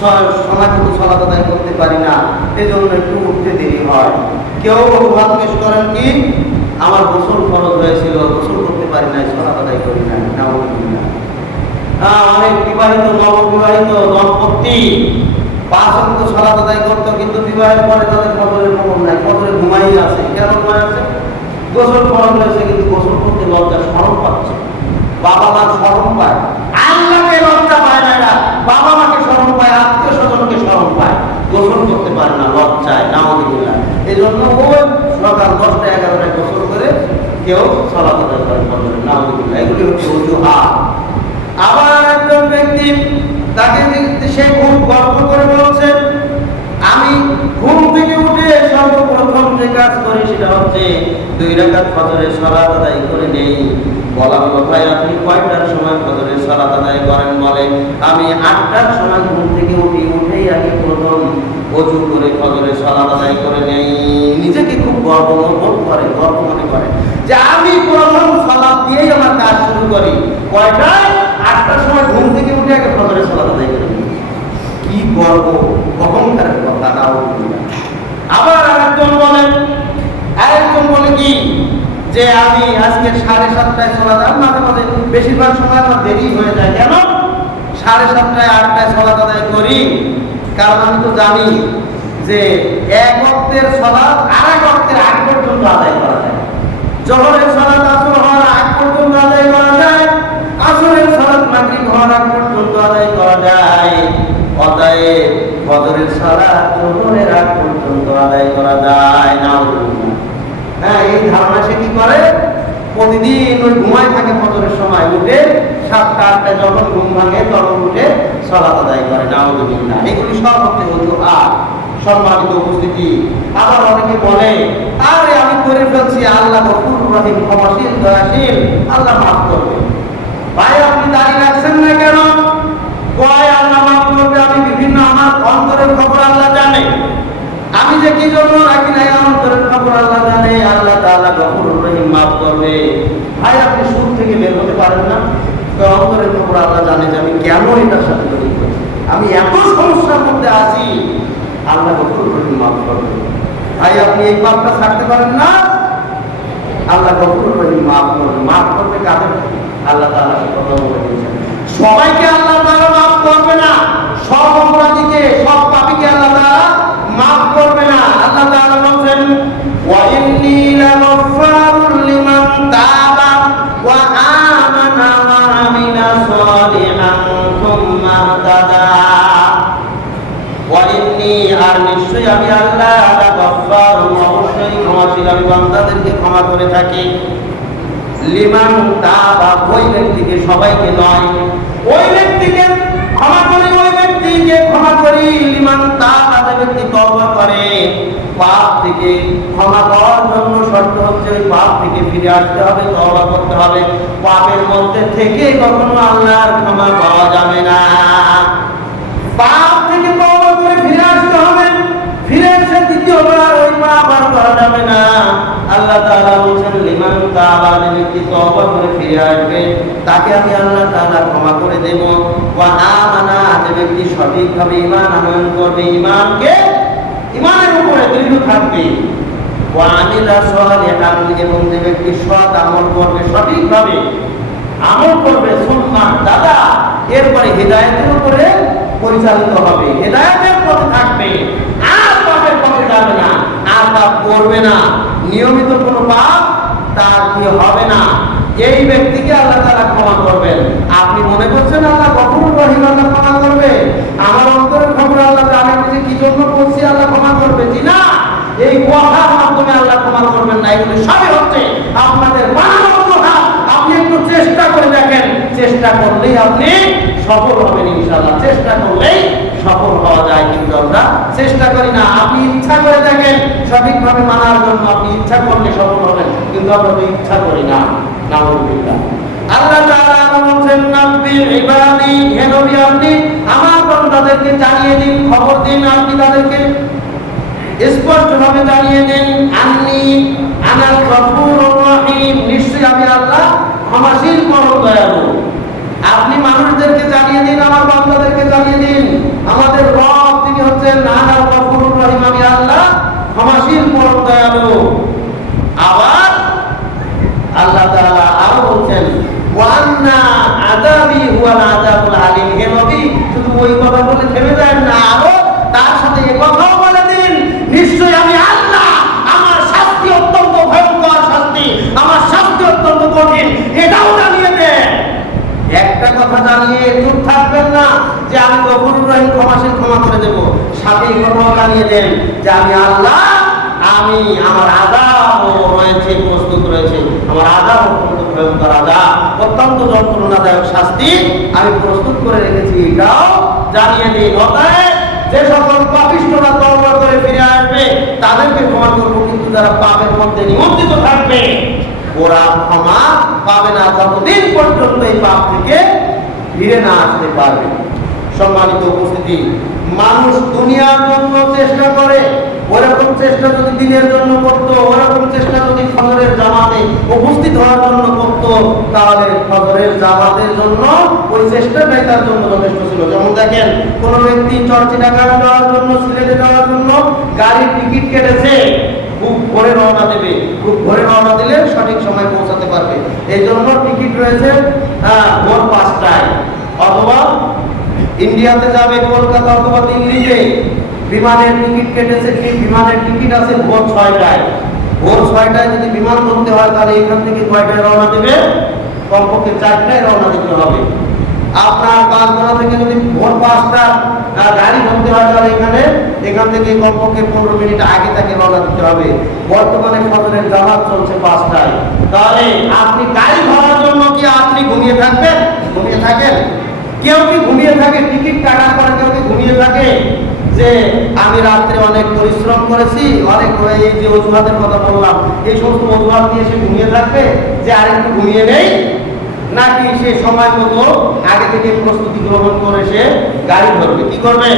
সময় মতো সালাত আদায় করতে পারি না, এজন্য একটু উঠতে দেরি হয়। কেউ অজুহাত পেশ করেন কি আমার গোসল ফরজ হয়েছিল, গোসল করতে পারি নাই, সালাত আদায় করি নাই। নাউজুবিল্লাহ। অনেক বিবাহিত নববিবাহিত দম্পতি 5 ওয়াক্ত সালাত আদায় করতো, কিন্তু বিবাহের পরে তাদের ফজরের খবর নাই, ফজরে ঘুমাই আছে। কেন ঘুমাই আছে? গোসল ফরজ হয়েছে কিন্তু গোসল করতে লজ্জা শরম পাচ্ছে, বাবা মা শরম পায়, আল্লাহকে লজ্জা পায় না, এরা বাবা মাকে শরম পায়, আত্মীয় স্বজনকে শরম পায়, গোসল করতে পারে না, লজ্জায়। নাউজুবিল্লাহ। এই জন্য ওই সকাল 10টা 11টায় গোসল করে কেউ সালাত আদায় করে ফজরে। নাউজুবিল্লাহ। এগুলি হচ্ছে অজুহাত। আবার একজন ব্যক্তি তাকে সে খুব গর্ব করে বলছে, আমি ঘুম থেকে উঠে সর্বপ্রথম যে কাজ করি সেটা হচ্ছে 2 রাকাত ফজরের সালাত আদায় করে নেই। বলা হলো, ভাই আপনি কয়টার সময় ফজরের সালাত আদায় করেন? বলে, আমি 8টার সময় ঘুম থেকে উঠি, উঠেই আগে প্রথম ওযু করে ফজরের সালাত আদায় করে নেই। নিজেকে খুব গর্ব মনে করে যে আমি প্রথম সালাত দিয়েই আমার কাজ শুরু করি। কয়টায়? 8টার সময় ঘুম থেকে উঠে আগে ফজরের সালাত আদায় করে নিই। কি গর্ব, অহংকারের কথা। নাউজুবিল্লাহ। আবার আরেকজন বলে কি যে আমি আজকে 7:30টায় সালাত, মাঝে মাঝে বেশিরভাগ সময় আমার দেরি হয়ে যায়। কেন? 7:30টায় 8টায় সালাত আদায় করি, কারণ আমি তো জানি যে 1 ওয়াক্তের সালাত আরেক ওয়াক্তের আগ পর্যন্ত আদায় করা যায়। জোহরের সালাত আসর হওয়ার আগ পর্যন্ত আদায় করা যায়, আসরের সালাত মাগরিব হওয়ার আগ পর্যন্ত আদায় করা যায়। অতএব ফজরের সালাত জোহরের আগ পর্যন্ত আদায় করা যায়। নাউজুবিল্লাহ। হ্যাঁ, এই ধারণা সে কি করে? প্রতিদিন ওই ঘুমায় থাকে, ফজরের সময় উঠে 7টা 8টায় যখন ঘুম ভাঙে তখন উঠে সালাত আদায় করে। নাউজুবিল্লাহ। এগুলি সব হচ্ছে অজুহাত। সম্মানিত উপস্থিতি, আবার অনেকে বলে, আরে আমি করে ফেলছি, আল্লাহ গফুর রহিম, ক্ষমাশীল, দয়াশীল, আল্লাহ মাফ করবে। ভাই আপনি দাঁড়িয়ে রাখছেন না কেন? কয় আল্লাহ মাফ করবে। আমি বিভিন্ন আমার অন্তরের খবর আল্লাহ জানে, আমি যে কি জন্য রাখি নাই অন্তরের খবর আল্লাহ জানে। আল্লাহ তাআলা গফুর রহিম, মাফ করবে। ভাই আপনি সুখ থেকে বের হতে পারেন না? তো অন্তরের খবর আল্লাহ জানে যে আমি কেন এটার সাথে জড়িত, আমি এত সমস্যার মধ্যে আছি, আল্লাহ গফুর রহিম, মাফ করবে। ভাই আপনি এই পাপটা ছাড়তে পারেন না? আল্লাহ গফুর রহিম, মাফ করবে। মাফ করবে কাদের? আল্লাহ তাআলা কথা বলে দিয়েছেন, সবাইকে আল্লাহ তাআলা মাফ করবে না, সব অপরাধীকে, সব পাপীকে আল্লাহ তাআলা মাফ করবে না। আল্লাহ তাআলা বলেন, ওয়া ইন্নী লাগফারুল লিমান তাবা ওয়া আমানা ওয়া আমিলা সালিহান সুম্মা তাদা। ওয়া ইন্নী, আর নিশ্চয়ই আমি আল্লাহ, লাগফার, অবশ্যই ক্ষমাশীল, আমি বান্দাদেরকে ক্ষমা করে থাকি। লিমান তাবা, ওই ব্যক্তিকে, সবাইকে নয়, ওই ব্যক্তিকে ক্ষমা করি, ওই ব্যক্তিকে ক্ষমা করি। লিমান তাবা, যে ব্যক্তি তওবা করে, পাপ থেকে ক্ষমা পাওয়ার জন্য শর্ত হচ্ছে ওই পাপ থেকে ফিরে আসতে হবে, তওবা করতে হবে। পাপের মধ্যে থেকে কখনো আল্লাহর ক্ষমা পাওয়া যাবে না। পাপ থেকে তওবা করে ফিরে আসতে হবে, ফিরে এসে দ্বিতীয়বার ওই পাপ আর করা যাবে না। আল্লাহ তাআলা বলেন, লিমান তাবা, যে ব্যক্তি তওবা করে ফিরে আসবে তাকে আমি আল্লাহ তাআলা ক্ষমা করে দেব। ওয়া আমানা, যে ব্যক্তি সঠিকভাবে ঈমান আনয়ন করবে, ঈমানের উপরে দৃঢ় থাকবে। ওয়া আমিলা সালিহান, এবং যে ব্যক্তি সৎ আমল করবে, সঠিকভাবে আমল করবে, সুন্নাহ দাদা, এরপরে হিদায়াতের উপরে পরিচালিত হবে, হিদায়াতের পথে থাকবে, আর পাপের পথে যাবে না, আর পাপ করবে না, নিয়মিত কোনো পাপ তার কি হবে না। এই ব্যক্তিকে আল্লাহ তাআলা ক্ষমা করবেন। আপনি মনে করছেন আল্লাহ গফুর রহিম, আল্লাহ ক্ষমা করবে? আমার অন্তরের খবর আল্লাহ জানেন যে কি জন্য করছি, আল্লাহ ক্ষমা করবে? জি না, এই কথার মাধ্যমে আল্লাহ ক্ষমা করবেন না। এগুলো সবই হচ্ছে আপনাদের বানানো অজুহাত। আপনি একটু চেষ্টা করে দেখেন, চেষ্টা করলেই আপনি সফল হবেন ইনশাআল্লাহ। চেষ্টা করলেই সফল হওয়া যায়, কিন্তু আমরা চেষ্টা করি না। আপনি ইচ্ছা করে দেখেন সঠিকভাবে মানার জন্য, আপনি ইচ্ছা করলে সফল হবেন, কিন্তু আমরা তো ইচ্ছা করি না। নাউজুবিল্লাহ। আল্লাহ তাআলা বলেন, নব্বি ইবাদি, হে নবী আপনি আমার বান্দাদেরকে জানিয়ে দিন, খবর দিন, আপনি তাদেরকে স্পষ্টভাবে জানিয়ে দিন, আন্নী আনাল গফুরুর রহিম, নিশ্চয়ই আমি আল্লাহ ক্ষমাশীল, পরম দয়ালু। আপনি মানুষদেরকে জানিয়ে দিন, আমার বান্দাদেরকে জানিয়ে দিন, আমাদের বলে থেমে যায় না, আরো তার সাথে এ কথাও বলে দিন, নিশ্চয়ই আমি আল্লাহ, আমার শাস্তি অত্যন্ত ভয়ঙ্কর শাস্তি, আমার শাস্তি অত্যন্ত কঠিন, এটাও জানিয়ে দেন। একটা কথা জানিয়ে চুপ থাকবেন না যে আমি গফুরুর রহিম, ক্ষমাশীল, ক্ষমা করে দেব, সাথে এই কথাও জানিয়ে দেন যে আমি আল্লাহ, আমি আমার আযাবও রয়েছে, প্রস্তুত রয়েছে, আমার আযাব অত্যন্ত ভয়ঙ্কর আযাব, অত্যন্ত যন্ত্রণাদায়ক শাস্তি আমি প্রস্তুত করে রেখেছি, এটাও জানিয়ে দিন। অতএব যে সকল পাপিষ্ঠরা তওবা করে ফিরে আসবে তাদেরকে ক্ষমা করব, কিন্তু যারা পাপের মধ্যে নিমজ্জিত থাকবে ওরা ক্ষমা পাবে না যতদিন পর্যন্ত এই পাপ থেকে ফিরে না আসতে পারবে। সম্মানিত উপস্থিতি, মানুষ দুনিয়ার জন্য চেষ্টা করে, ওরকম চেষ্টা যদি দিনের জন্য করতো, ওরকম চেষ্টা যদি ফজরের জামাতে উপস্থিত হওয়ার জন্য করতো, তাহলে ফজরের জামাতের জন্য ওই চেষ্টাটাই তার জন্য যথেষ্ট ছিল। যেমন দেখেন, কোন ব্যক্তি চরচিটাগাং যাওয়ার জন্য, সিলেটে যাওয়ার জন্য গাড়ির টিকিট কেটেছে, খুব ভোরে রওনা দেবে, খুব ভোরে রওনা দিলে সঠিক সময় পৌঁছাতে পারবে, এই জন্য টিকিট রয়েছে ভোর 5টায়। অথবা ইন্ডিয়াতে যাবে কলকাতা অথবা দিল্লিতে, বিমানের টিকিট কেটেছে, ঠিক বিমানের টিকিট আছে ভোর 6টায়। ভোর 6টায় যদি বিমান ধরতে হয় তাহলে এখান থেকে কয়টায় রওনা দেবে? কমপক্ষে 4টায় রওনা দিতে হবে। আপনার বাসগোলা থেকে যদি ভোর 5টা গাড়ি ধরতে হয় তাহলে এখান থেকে কমপক্ষে 15 মিনিট আগে তাকে রওনা দিতে হবে। বর্তমানে ফজরের জামাত চলছে 5টায়, তাহলে আপনি গাড়ি ধরার জন্য কি আপনি ঘুমিয়ে থাকবেন? ঘুমিয়ে থাকেন? কেউ কি ঘুমিয়ে থাকে? টিকিট কাটার পরে কেউ কি ঘুমিয়ে থাকে যে আমি রাত্রে অনেক পরিশ্রম করেছি, অনেক, এই যে অজুহাতের কথা বললাম, এই সমস্ত অজুহাত দিয়ে সে ঘুমিয়ে থাকবে যে আরেকটু ঘুমিয়ে নেই? নাকি সে সময় মতো আগে থেকে প্রস্তুতি গ্রহণ করে সে গাড়ি ধরবে? কি করবে?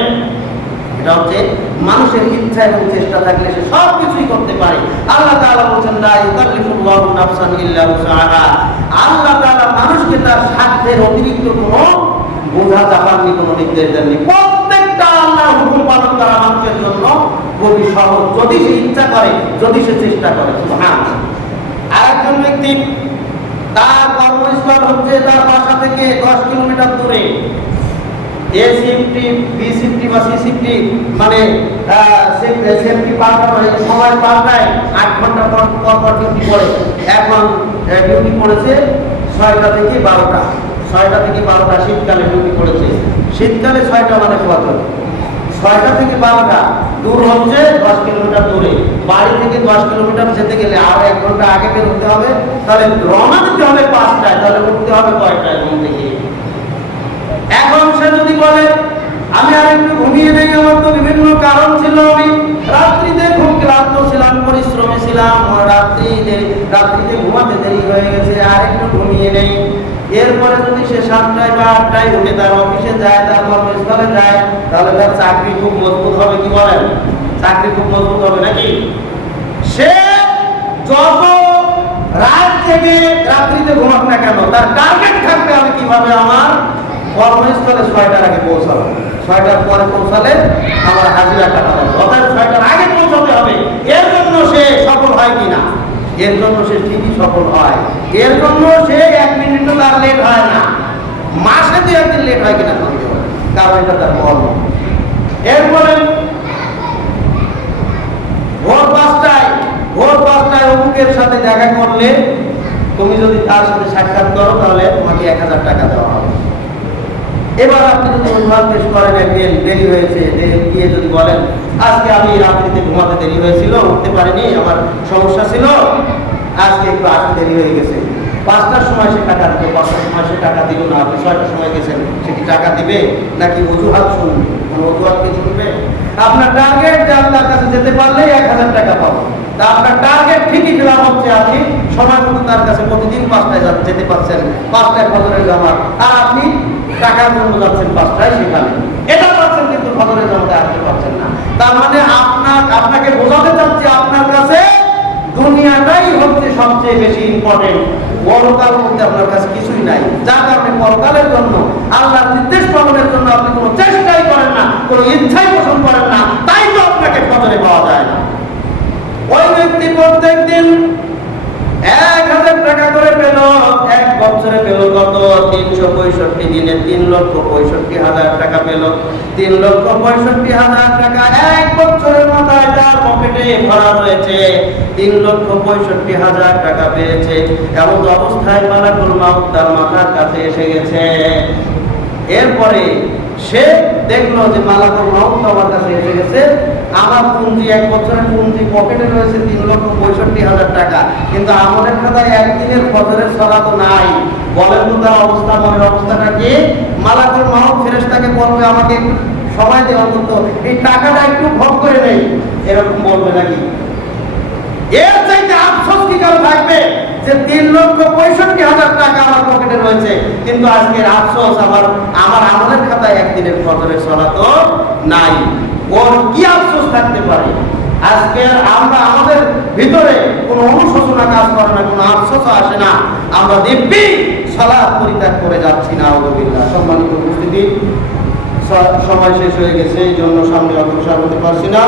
এটা হচ্ছে মানুষের ইচ্ছা এবং চেষ্টা থাকলে সে সব কিছুই করতে পারে। আল্লাহ তাআলা বলেন, লা ইউকাল্লিফুল্লাহু নাফসান ইল্লা উসআহা। আল্লাহ তাআলা মানুষকে তার সাধ্যের অতিরিক্ত কোনো বোঝা চাপাননি, কোনো নির্দেশ দেননি। প্রত্যেকটা আল্লাহর হুকুম পালন করা মানুষের জন্য খুবই সহজ, যদি সে ইচ্ছা করে, যদি সে চেষ্টা করে। সুবহানাল্লাহ। আরেকজন ব্যক্তি, তার কর্মস্থল হচ্ছে তার বাসা থেকে 10 কিলোমিটার দূরে, এ শিফটি, বি শিফটি বা সি শিফটি, মানে সেফটি পাল্টায়, সময় পাল্টায়, 8 ঘন্টা পর পর ডিউটি পড়ে। এখন ডিউটি পড়েছে 6টা থেকে 12টা, 6টা থেকে 12টা শীতকালে ডিউটি পড়েছে। শীতকালে 6টা মানে কত? 6টা থেকে 12টা দূর হচ্ছে 10 কিলোমিটার দূরে। বাড়ি থেকে 10 কিলোমিটার যেতে গেলে আর 1 ঘন্টা আগে বের হতে হবে, তাহলে রওনা দিতে হবে 5টায়, তাহলে উঠতে হবে কয়টায় ঘুম থেকে? এখন সে যদি বলে আমি আর একটু ঘুমিয়ে নেই, আমার তো বিভিন্ন কারণ ছিল, আমি রাত্রিতে খুব ক্লান্ত ছিলাম, পরিশ্রমী ছিলাম, রাত্রিতে ঘুমাতে দেরি হয়ে গেছে, আর একটু ঘুমিয়ে নেই। এরপরে যদি সে 7টায় বা 8টায় উঠে তার অফিসে যায়, তার কর্মস্থলে যায়, তাহলে তার চাকরি খুব মজবুত হবে। কি বলেন? চাকরি খুব মজবুত হবে নাকি? সে যত রাত থেকে রাত্রিতে ঘুমাক না কেন, তার টার্গেট থাকবে আমি কিভাবে আমার কর্মস্থলে 6টার আগে পৌঁছাবো, 6টার পরে পৌঁছালে আমার হাজিরা টাকা দেবে, অর্থাৎ 6টার আগে পৌঁছাতে হবে। এর জন্য সে সফল হয় কিনা? এর জন্য সে ঠিকই সফল হয়। এর জন্য সে 1 মিনিটও তার লেট হয় না, মাসে 2 দিন লেট হয় কিনা সন্দেহ, কারণ এটা তার কর্ম। এরপরে ভোর 5টায় অমুকের সাথে দেখা করলে, তুমি যদি তার সাথে সাক্ষাৎ করো তাহলে তোমাকে 1000 টাকা দেওয়া হবে। এবার আপনি যদি অজুহাত পেশ করেন, একদিন দেরি হয়েছে, গিয়ে যদি বলেন আজকে আমি রাত্রিতে ঘুমাতে দেরি হয়েছিল, উঠতে পারিনি, আমার সমস্যা ছিল, আজকে একটু আসতে দেরি হয়ে গেছে, 5টার সময় সে টাকা দিল, 5টার সময় সে টাকা দিল না, আপনি 6টার সময় গেছেন, সে কি টাকা দিবে নাকি অজুহাত শুনবে? কোনো অজুহাতকে শুনবে? আপনার টার্গেট যে আপনার কাছে যেতে পারলেই 1000 টাকা পাবো, তা আপনার টার্গেট ঠিকই ফেলা হচ্ছে, আপনি সময় মতো তার কাছে প্রতিদিন 5টায় যেতে পারছেন, 5টায় ফজরের জামাত, আর আপনি টাকার জন্য যাচ্ছেন 5টায় সেখানে, এটা পাচ্ছেন, কিন্তু ফজরের জামাতে আসতে পারছেন না। তার মানে আপনাকে বোঝাতে চাচ্ছি আপনার কাছে দুনিয়াটাই হচ্ছে সবচেয়ে বেশি ইম্পর্টেন্ট, পরকাল বলতে আপনার কাছে কিছুই নাই, যার কারণে পরকালের জন্য, আল্লাহর নির্দেশ পালনের জন্য আপনি কোনো চেষ্টাই করেন না, কোনো ইচ্ছাই পোষণ করেন না, তাই তো আপনাকে ফজরে পাওয়া যায় না। ওই ব্যক্তি প্রত্যেক দিন 1000 টাকা করে পেল, 1 বছর বছরে পেল কত? 365 দিনে 3,65,000 টাকা পেল। 3,65,000 টাকা এক বছরের মাথায় তার পকেটে ভরা রয়েছে। 3,65,000 টাকা পেয়েছে। এমন অবস্থায় মালাকুল মাউত তার মাথার কাছে এসে গেছে। এরপরে সে দেখলো যে মালাকুল মাউত আমার কাছে এসে গেছে, আমার পুঁজি, এক বছরের পুঁজি পকেটে রয়েছে 3,65,000 টাকা, কিন্তু আমাদের খাতায় একদিনের ফজরের সালাত নাই। বলেন তো তার অবস্থা, মনের অবস্থাটা কি? মালাকুল মাউত ফেরেশতাকে বলবে আমাকে একটু সময় দেওয়া, অন্তত এই টাকাটা একটু ভোগ করে নেই, এরকম বলবে নাকি? এর চাইতে আফসোস কি কারণ থাকবে যে 3,65,000 টাকা আমার পকেটে রয়েছে, কিন্তু আজকের আফসোস আমার আমলের খাতায় একদিনের ফজরের সালাতও নাই। ওর কি আফসোস থাকতে পারে? আজকে আমরা আমাদের ভিতরে কোনো অনুশোচনা কাজ করে না, কোনো আফসোস আসে না, আমরা দিব্যি সালাত পরিত্যাগ করে যাচ্ছি না। আলহামদুলিল্লাহ। সম্মানিত উপস্থিতি, সময় শেষ হয়ে গেছে, এই জন্য সামনে অগ্রসর হতে পারছি না।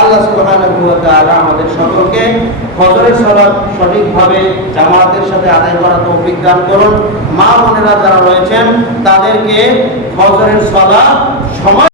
আল্লাহ সুবহানাহু ওয়া তাআলা আমাদের সকলকে ফজরের সালাত সঠিকভাবে জামাতের সাথে আদায় করার তৌফিক দান করুন। মা বোনেরা যারা রয়েছেন তাদেরকে ফজরের সালাত সময়